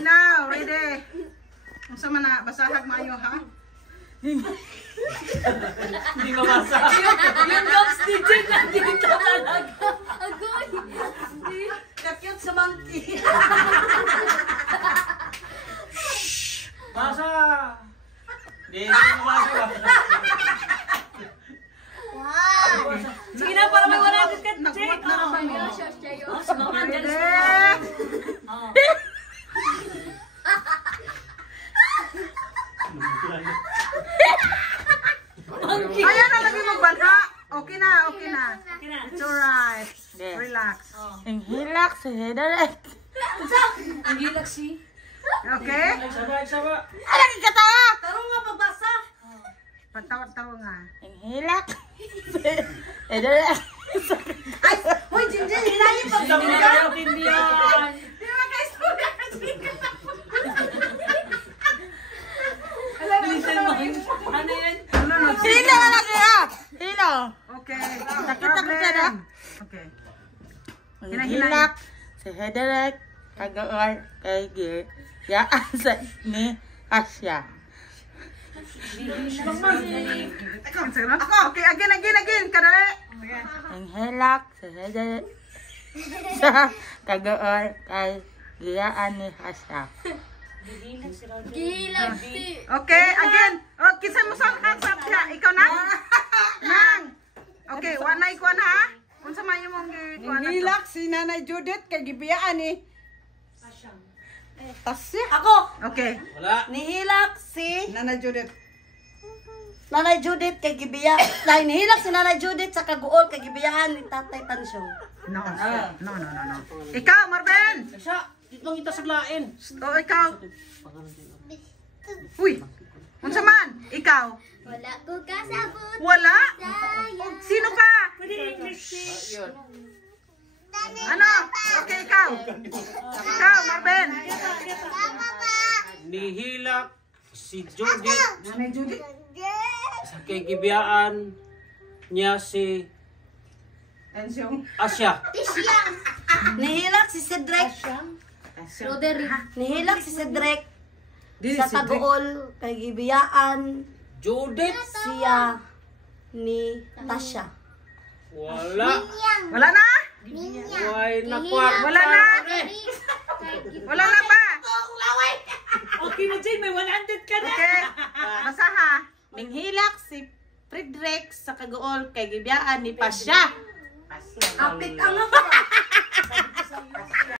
Linaw, ready. Unsa man na basahag maayo ha? Hindi mabasa. Yung dogs ni Jen nandito talaga. Agoy. Ka-cute sa monkey. Basa! Hindi mabasa. Wow. Sige na, para may 100 ka, Jen. Na ba mo? Ayan na lagi magbanha. Okay na, okay na. It's alright. Relax. Ang hilak sa headache. Ang hilak si. Okay? Saba. Ano yung katawa? Tarong nga pagbasa. Patawa-tawa nga. Ang hilak sa headache. Ay, hoy, Jinjin, hilayin pa. Sabi na kayo, Pindian. Di ba guys, huwag ka Ano yun? Hilo na lang siya. Hilo. Okay. Nakita ko siya na. Okay. Ang hilak sa headache. Kagaol kay Gir. Yaan sa ni Asya. Ako, okay, again. Kadali. Ang hilak sa headache. Sa kagaol kay Giyaan ni Asya. Hilak si. Okay, again. Oh, kisay mo sa siya. Ikaw na? Nang. Okay, wanay ko na ha? Unsa man yung mong gikuan na to? Hilak si Nanay Judith kay gibiyaan ni. Tasya. Ako, Okay. Wala. nihilak si Nanay Judith. Nanay Judith kay gibiya. Dahil nihilak si Nanay Judith sa kaguol kay gibiyahan ni Tatay Tansyo. No. Ikaw, Marben. Siya, dito lang kita saglain. O, ikaw. Uy. Unsa man? Ikaw. Wala ko kasabot. Wala? Sino ka? Ano? Okay, ikaw. Ikaw, Marben. Nihilak si Judith Nanay Judith. sa kagibiyaan niya si Ensyong. Asya. Nihilak si Cedric. Roderick. Nihilak si Cedric Dili sa si kaguol kay gibiyaan Judith. siya ni Tasya. Wala. Wala na? Why nakwat. Wala na? Wala na pa? Okay na, Jen. May 100 ka na. Okay. Basta ha. Minghilak si Frederick sa kagaol kay gibiyaan ni Pasya. Apit ang ako.